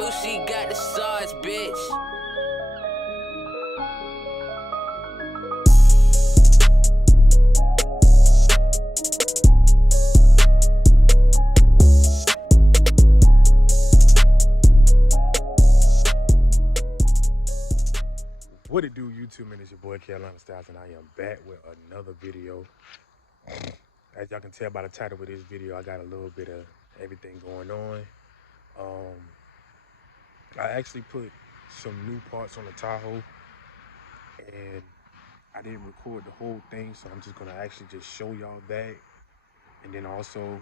Lucy got the sauce, bitch. What it do, YouTube, man? It's your boy CarolinaStylez, and I am back with another video. As y'all can tell by the title of this video, I got a little bit of everything going on. I actually put some new parts on the Tahoe, and I didn't record the whole thing, so I'm just gonna actually just show y'all that. And then also,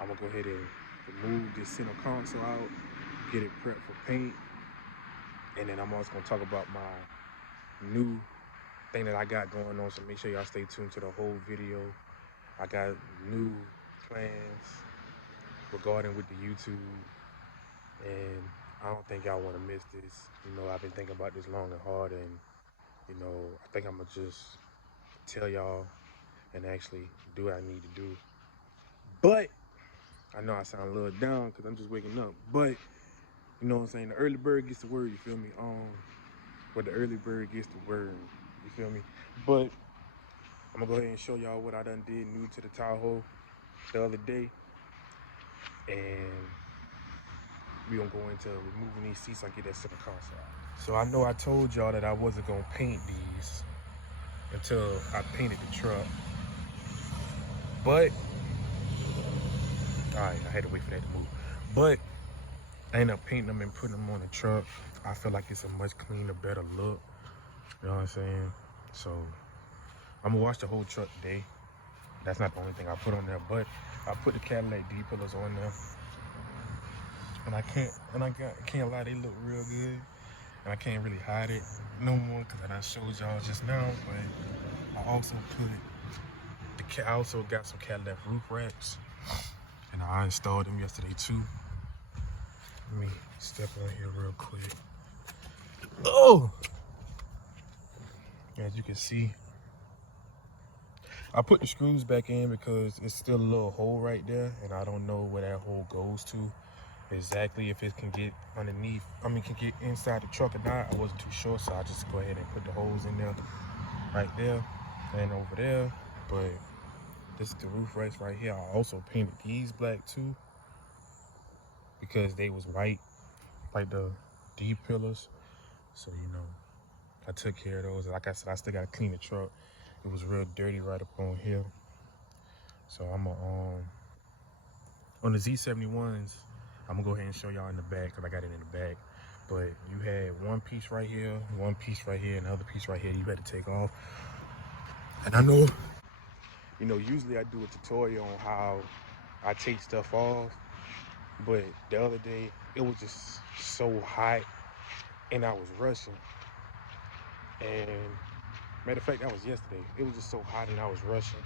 I'm gonna go ahead and remove this center console out, get it prepped for paint. And then I'm also gonna talk about my new thing that I got going on, so make sure y'all stay tuned to the whole video. I got new plans regarding with the YouTube, and I don't think y'all wanna miss this. You know, I've been thinking about this long and hard, and you know, I think I'm gonna just tell y'all and actually do what I need to do. But I know I sound a little down because I'm just waking up, but you know what I'm saying? The early bird gets the word, you feel me? But the early bird gets the word, you feel me? But I'm gonna go ahead and show y'all what I done did new to the Tahoe the other day. And we gonna go into removing these seats and get that center console out. So I know I told y'all that I wasn't gonna paint these until I painted the truck. But, all right, I had to wait for that to move. But I ended up painting them and putting them on the truck. I feel like it's a much cleaner, better look. You know what I'm saying? So I'm gonna wash the whole truck today. That's not the only thing I put on there, but I put the Cadillac D-pillars on there. And I can't lie, they look real good. And I can't really hide it no more because I showed y'all just now. But I also I also got some Cadillac roof racks, and I installed them yesterday too. Let me step on here real quick. Oh! As you can see, I put the screws back in because it's still a little hole right there, and I don't know where that hole goes to exactly, if it can get underneath, can get inside the truck or not. I wasn't too sure, so I just go ahead and put the holes in there, right there and over there. But this is the roof racks right here. I also painted these black too because they was white, like the D pillars. So, you know, I took care of those. Like I said, I still gotta clean the truck. It was real dirty right up on here. So I'm on the Z71s, I'm gonna go ahead and show y'all in the back because I got it in the back. But you had one piece right here, one piece right here, another piece right here you had to take off. And I know, you know, usually I do a tutorial on how I take stuff off, but the other day it was just so hot and I was rushing. And matter of fact, that was yesterday. It was just so hot and I was rushing,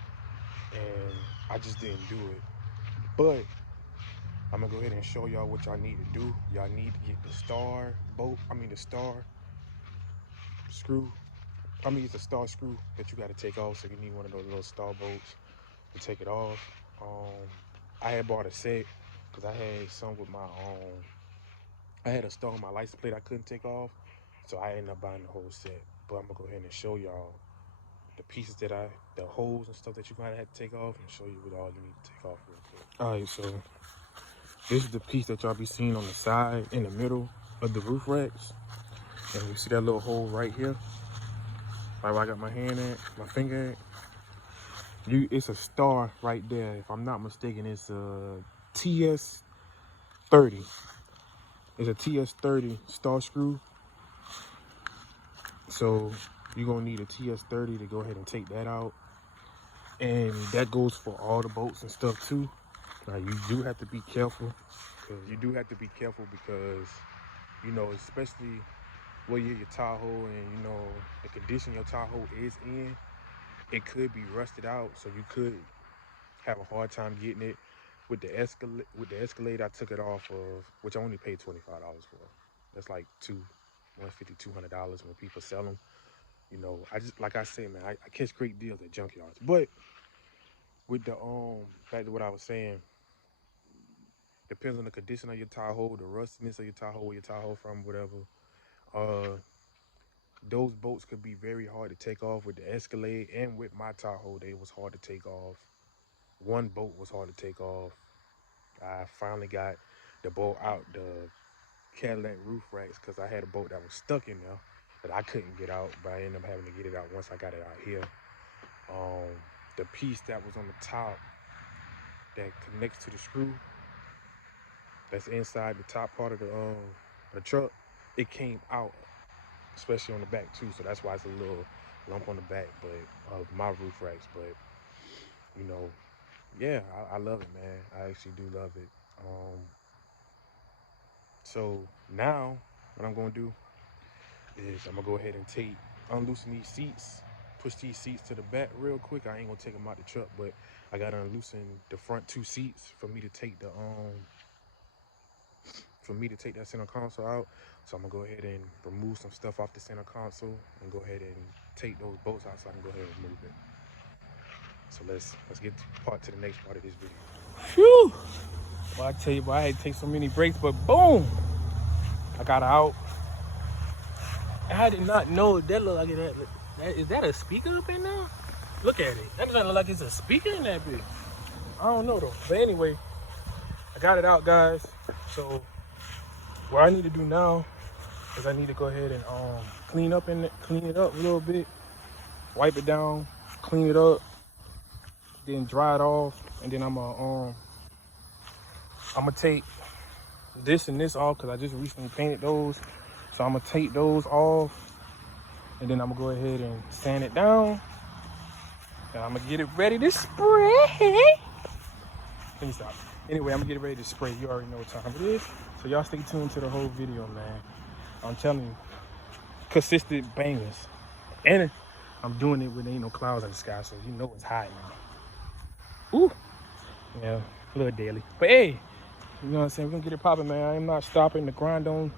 and I just didn't do it. But I'm gonna go ahead and show y'all what y'all need to do. Y'all need to get the star screw. It's a star screw that you gotta take off, so you need one of those little star bolts to take it off. I had bought a set because I had some with my I had a star on my license plate I couldn't take off, so I ended up buying the whole set. But I'm gonna go ahead and show y'all the pieces the holes and stuff that you're gonna have to take off, and show you what all you need to take off real quick. All right, so this is the piece that y'all be seeing on the side in the middle of the roof racks. And you see that little hole right here, right where I got my hand at, my finger at. It's a star right there. If I'm not mistaken, it's a TS30. It's a TS30 star screw. So you're gonna need a TS30 to go ahead and take that out. And that goes for all the bolts and stuff too. Now you do have to be careful. Because you know, especially where your Tahoe and you know the condition your Tahoe is in, it could be rusted out, so you could have a hard time getting it. With the Escalade I took it off of, which I only paid $25 for. That's like $150–200 when people sell them. You know, like I say, man, I catch great deals at junkyards. But with the back to what I was saying, Depends on the condition of your Tahoe, the rustiness of your Tahoe, where your Tahoe from, whatever. Those boats could be very hard to take off with the Escalade, and with my Tahoe, they was hard to take off. One boat was hard to take off. I finally got the boat out the Cadillac roof racks because I had a boat that was stuck in there that I couldn't get out, but I ended up having to get it out once I got it out here. The piece that was on the top that connects to the screw that's inside the top part of the truck, it came out, especially on the back too, so that's why it's a little lump on the back but of my roof racks. But you know, yeah, I love it, man. I actually do love it. So now what I'm gonna do is I'm gonna go ahead and unloosen these seats, push these seats to the back real quick. I ain't gonna take them out the truck, but I gotta unloosen the front two seats for me to take that center console out. So I'm gonna go ahead and remove some stuff off the center console and go ahead and take those bolts out so I can go ahead and remove it. So let's get to the next part of this video. Phew! Well, I tell you, boy, I had to take so many breaks, but boom! I got out. I did not know that looked like that. Is that a speaker up in there? Look at it. That doesn't look like it's a speaker in that bitch. I don't know though. But anyway, I got it out, guys. So what I need to do now is I need to go ahead and clean it up a little bit, wipe it down, clean it up, then dry it off, and then I'm gonna take this and this off because I just recently painted those. So I'm gonna take those off, and then I'm gonna go ahead and sand it down, and I'm gonna get it ready to spray. Let me stop. Anyway, I'm gonna get it ready to spray. You already know what time it is. So y'all stay tuned to the whole video, man. I'm telling you, consistent bangers. And I'm doing it when there ain't no clouds in the sky, so you know it's hot now. Ooh. Yeah, a little daily. But hey, you know what I'm saying? We're gonna get it popping, man. I am not stopping. The grind don't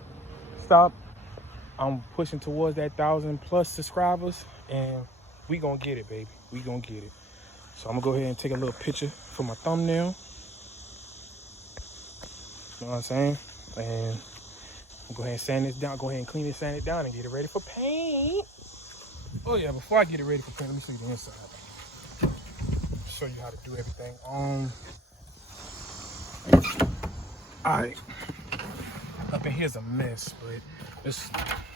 stop. I'm pushing towards that 1,000+ subscribers, and we gonna get it, baby. We gonna get it. So I'm gonna go ahead and take a little picture for my thumbnail. You know what I'm saying? And I'll go ahead and sand this down. Go ahead and clean it, sand it down, and get it ready for paint. Oh yeah, before I get it ready for paint, let me show you the inside. Show you how to do everything. Alright. Up in here's a mess, but this,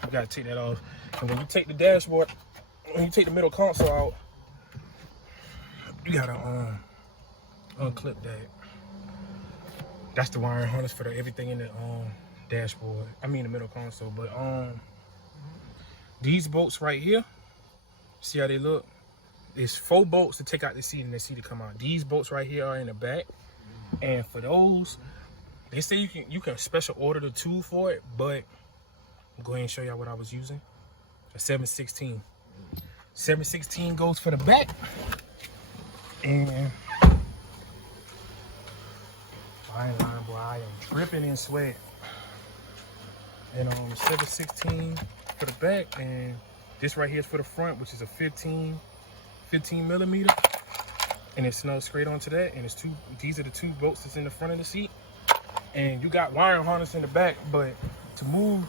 you gotta take that off. And when you take the dashboard, when you take the middle console out, you gotta unclip that. That's the wiring harness for everything in the dashboard. I mean the middle console. But these bolts right here, see how they look? It's 4 bolts to take out the seat and the seat to come out. These bolts right here are in the back, and for those, they say you can special order the tool for it, but I'll go ahead and show y'all what I was using. A 7/16. 7/16 goes for the back, and I ain't lying, boy. I am dripping in sweat. And 7/16 for the back, and this right here is for the front, which is a 15 millimeter, and it snugs straight onto that. And these are the 2 bolts that's in the front of the seat, and you got wiring harness in the back. But to move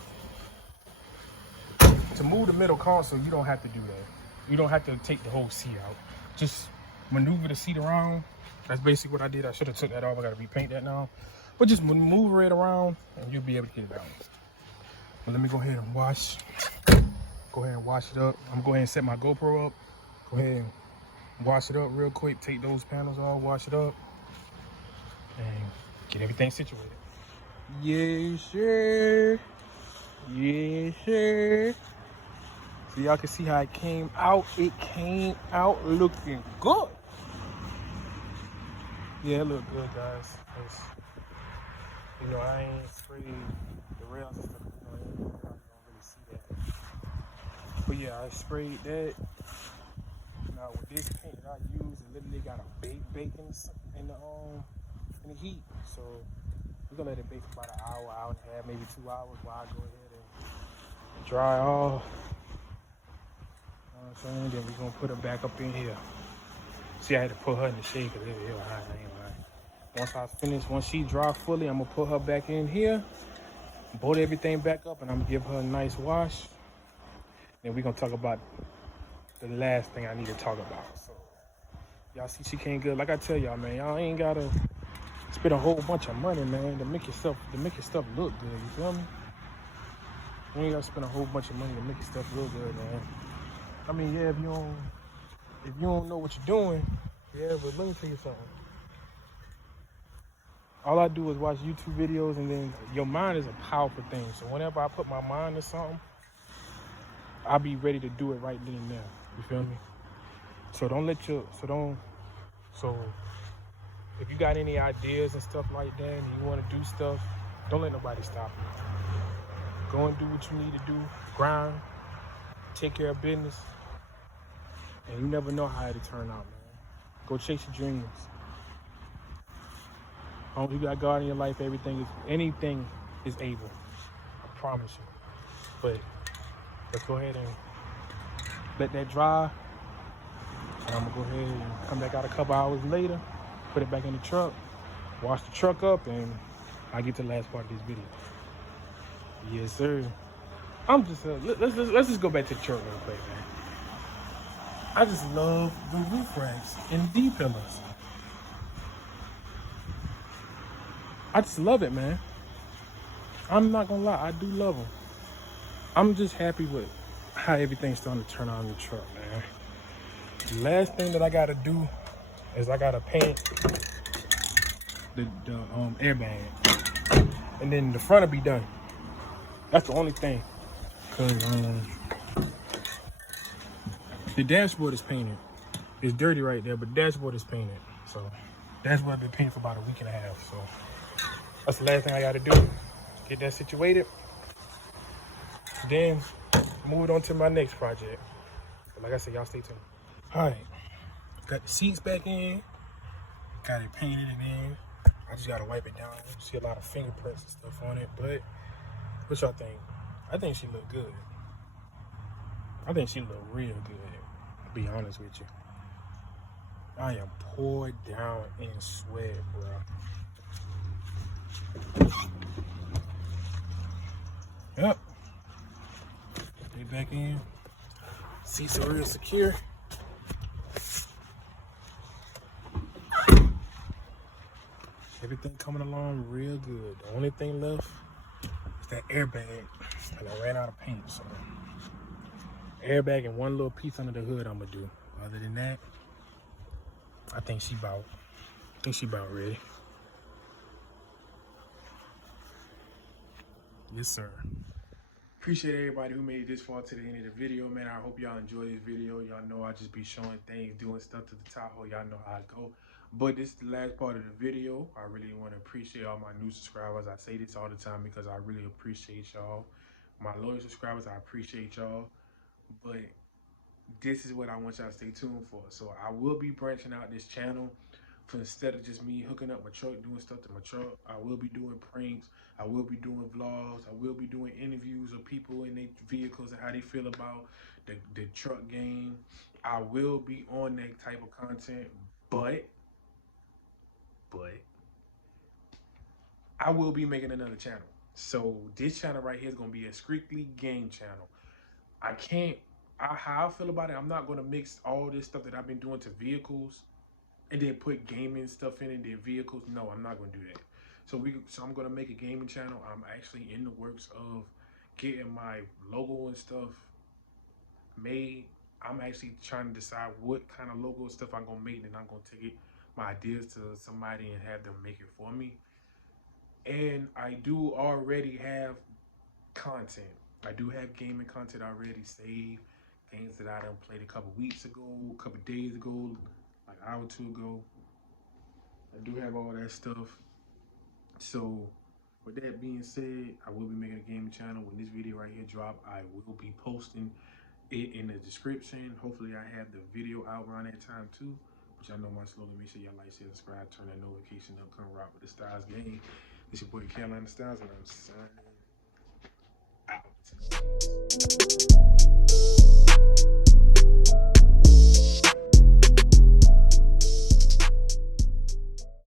the middle console, you don't have to do that. You don't have to take the whole seat out. Just maneuver the seat around. That's basically what I did. I should have took that off. I got to repaint that now. But just maneuver it around, and you'll be able to get it out. But let me go ahead and wash it up. I'm going to go ahead and set my GoPro up. Go ahead and wash it up real quick. Take those panels off, wash it up, and get everything situated. Yes, sir. Yes, sir. So y'all can see how it came out. It came out looking good. Yeah, it looked good, guys. You know, I ain't sprayed the rails and stuff. You know, you don't really see that. But yeah, I sprayed that. Now with this paint that I use, it literally got a bake in the heat. So we're gonna let it bake for about an hour and a half, maybe 2 hours, while I go ahead and dry off. You know what I'm saying? Then we're gonna put her back up in here. See, I had to put her in the shade because it was hot. I ain't lying. Once she dry fully, I'm gonna put her back in here, bolt everything back up, and I'm gonna give her a nice wash. Then we're gonna talk about the last thing I need to talk about. So y'all see she came good. Like I tell y'all, man, y'all ain't gotta spend a whole bunch of money, man, to make your stuff look good. You feel me? You ain't gotta spend a whole bunch of money to make your stuff look good, man. I mean, yeah, if you don't know what you're doing, yeah, but let me tell you something. All I do is watch YouTube videos, and then your mind is a powerful thing. So whenever I put my mind to something, I'll be ready to do it right then and there. You feel me? So if you got any ideas and stuff like that, and you want to do stuff, don't let nobody stop you. Go and do what you need to do. Grind. Take care of business. And you never know how it'll turn out, man. Go chase your dreams. As long as you got God in your life, anything is able. I promise you. But let's go ahead and let that dry. And I'm gonna go ahead and come back out a couple hours later, put it back in the truck, wash the truck up, and I'll get to the last part of this video. Yes, sir. I'm just let's just go back to the truck real quick, man. I just love the roof racks and D-pillars. I just love it, man. I'm not gonna lie, I do love them. I'm just happy with how everything's starting to turn out in the truck, man. The last thing that I gotta do is I gotta paint the airbag, and then the front will be done. That's the only thing, cause the dashboard is painted. It's dirty right there, but the dashboard is painted. So dashboard I've been painted for about a week and a half. So that's the last thing I gotta do. Get that situated. Then move on to my next project. But like I said, y'all stay tuned. All right, got the seats back in. Got it painted in. I just gotta wipe it down. You see a lot of fingerprints and stuff on it, but what y'all think? I think she look good. I think she look real good, to be honest with you. I am poured down in sweat, bro. Yep. Get back in. Seats are real secure. Everything coming along real good. The only thing left is that airbag, and I ran out of paint, so airbag and one little piece under the hood I'm gonna do. Other than that, I think she about ready. Yes, sir. Appreciate everybody who made it this far to the end of the video, man. I hope y'all enjoy this video. Y'all know I just be showing things, doing stuff to the Tahoe. Y'all know how it go. But this is the last part of the video. I really want to appreciate all my new subscribers. I say this all the time because I really appreciate y'all. My loyal subscribers, I appreciate y'all. But this is what I want y'all to stay tuned for. So I will be branching out this channel. For instead of just me hooking up my truck, doing stuff to my truck, I will be doing pranks, I will be doing vlogs, I will be doing interviews of people in their vehicles and how they feel about the truck game. I will be on that type of content, but I will be making another channel. So this channel right here is gonna be a strictly game channel. How I feel about it, I'm not gonna mix all this stuff that I've been doing to vehicles and then put gaming stuff in their vehicles. No, I'm not gonna do that. So I'm gonna make a gaming channel. I'm actually in the works of getting my logo and stuff made. I'm actually trying to decide what kind of logo stuff I'm gonna make, and I'm gonna take my ideas to somebody and have them make it for me. And I do already have content. I do have gaming content already saved. Games that I done played a couple weeks ago, a couple days ago, like an hour or two ago. I do have all that stuff. So with that being said, I will be making a gaming channel. When this video right here drop, I will be posting it in the description. Hopefully I have the video out around that time too. Which I know my slogan. Make sure y'all like, share, subscribe, turn that notification up, come rock with the Styles gang. It's your boy CarolinaStylez, and I'm signing out.